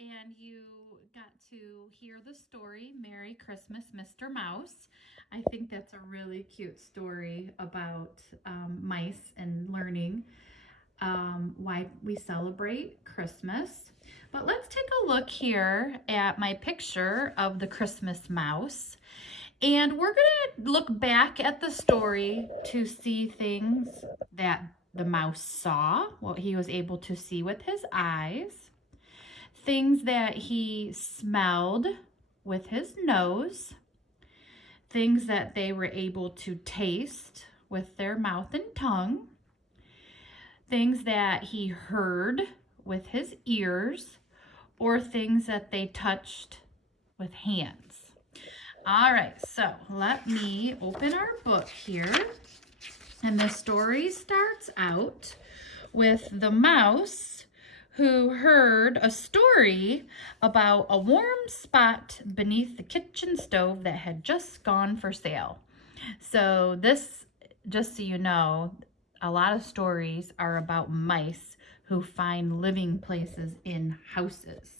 and you got to hear the story, Merry Christmas, Mr. Mouse. I think that's a really cute story about mice and learning why we celebrate Christmas. But let's take a look here at my picture of the Christmas mouse. And we're going to look back at the story to see things that the mouse saw, what he was able to see with his eyes, things that he smelled with his nose, things that they were able to taste with their mouth and tongue, things that he heard with his ears, or things that they touched with hands. All right, so let me open our book here. And the story starts out with the mouse who heard a story about a warm spot beneath the kitchen stove that had just gone for sale. So this, just so you know, a lot of stories are about mice who find living places in houses.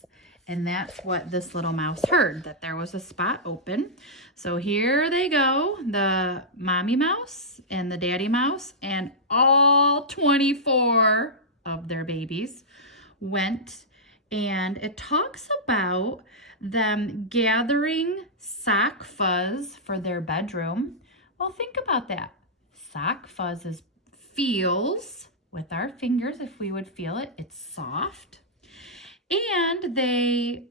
And that's what this little mouse heard, that there was a spot open. So here they go, the mommy mouse and the daddy mouse, and all 24 of their babies went. And it talks about them gathering sock fuzz for their bedroom. Well, think about that. Sock fuzz feels with our fingers, if we would feel it, it's soft. And they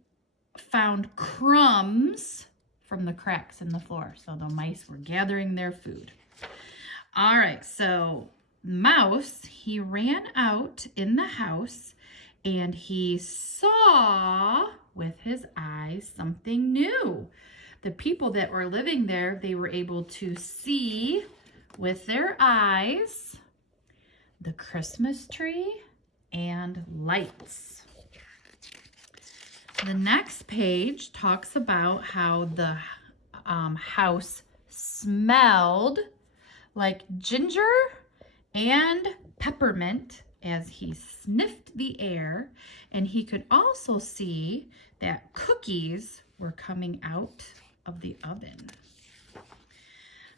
found crumbs from the cracks in the floor. So the mice were gathering their food. All right, so Mouse, he ran out in the house and he saw with his eyes something new. The people that were living there, they were able to see with their eyes the Christmas tree and lights. The next page talks about how the house smelled like ginger and peppermint as he sniffed the air, and he could also see that cookies were coming out of the oven.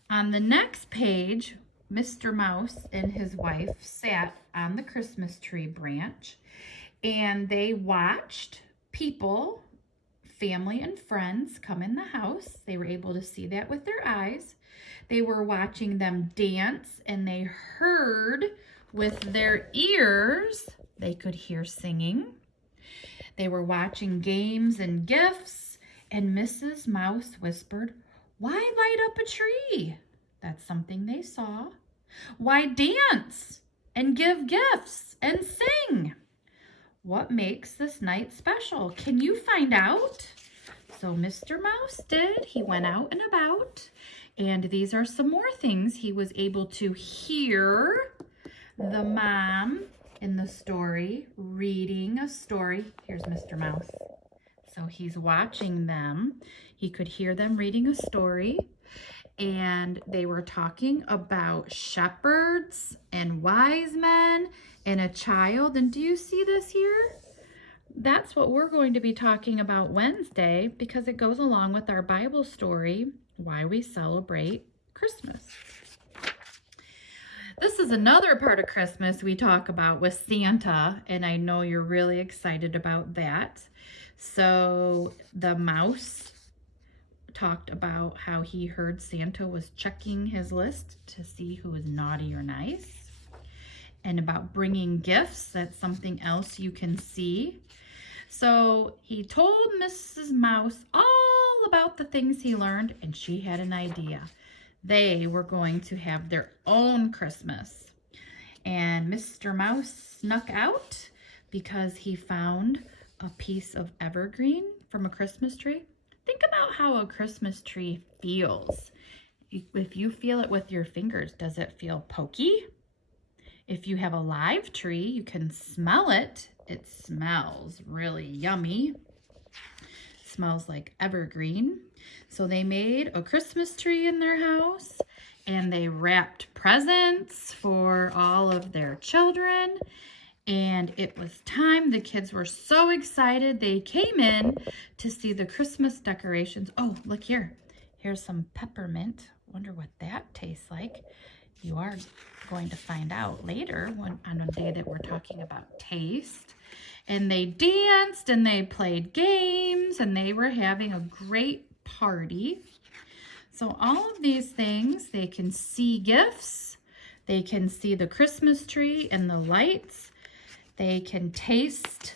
On the next page, Mr. Mouse and his wife sat on the Christmas tree branch, and they watched people, family and friends, come in the house. They were able to see that with their eyes. They were watching them dance, and they heard with their ears. They could hear singing. They were watching games and gifts, and Mrs. Mouse whispered, "Why light up a tree?" That's something they saw. "Why dance and give gifts and sing? What makes this night special? Can you find out?" So Mr. Mouse did. He went out and about, and these are some more things. He was able to hear the mom in the story reading a story. Here's Mr. Mouse. So he's watching them. He could hear them reading a story, and they were talking about shepherds and wise men and a child. And do you see this here? That's what we're going to be talking about Wednesday, because it goes along with our Bible story, why we celebrate Christmas. This is another part of Christmas we talk about with Santa, and I know you're really excited about that. So the mouse talked about how he heard Santa was checking his list to see who is naughty or nice. And about bringing gifts, that's something else you can see. So he told Mrs. Mouse all about the things he learned, and she had an idea. They were going to have their own Christmas. And Mr. Mouse snuck out because he found a piece of evergreen from a Christmas tree. Think about how a Christmas tree feels. If you feel it with your fingers, does it feel pokey? If you have a live tree, you can smell it. It smells really yummy. It smells like evergreen. So they made a Christmas tree in their house, and they wrapped presents for all of their children. And it was time. The kids were so excited. They came in to see the Christmas decorations. Oh, look here. Here's some peppermint. Wonder what that tastes like. You are going to find out later on a day that we're talking about taste. And they danced and they played games and they were having a great party. So all of these things, they can see gifts. They can see the Christmas tree and the lights. They can taste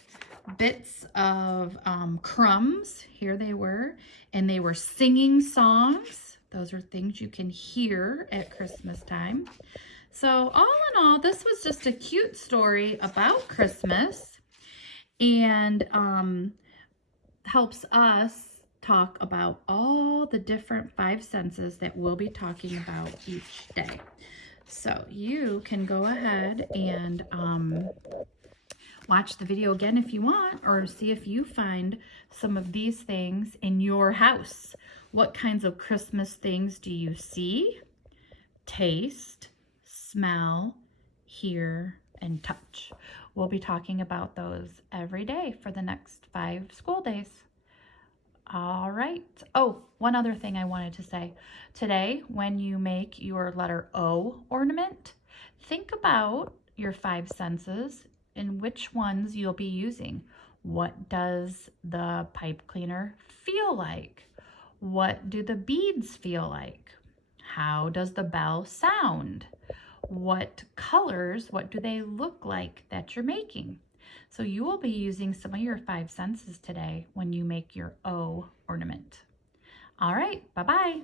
bits of crumbs. Here they were. And they were singing songs. Those are things you can hear at Christmas time. So all in all, this was just a cute story about Christmas and helps us talk about all the different 5 senses that we'll be talking about each day. So you can go ahead and watch the video again if you want, or see if you find some of these things in your house. What kinds of Christmas things do you see, taste, smell, hear, and touch? We'll be talking about those every day for the next 5 school days. All right. Oh, one other thing I wanted to say. Today, when you make your letter O ornament, think about your 5 senses and which ones you'll be using. What does the pipe cleaner feel like? What do the beads feel like? How does the bell sound? What colors, what do they look like that you're making? So you will be using some of your 5 senses today when you make your O ornament. All right, bye-bye.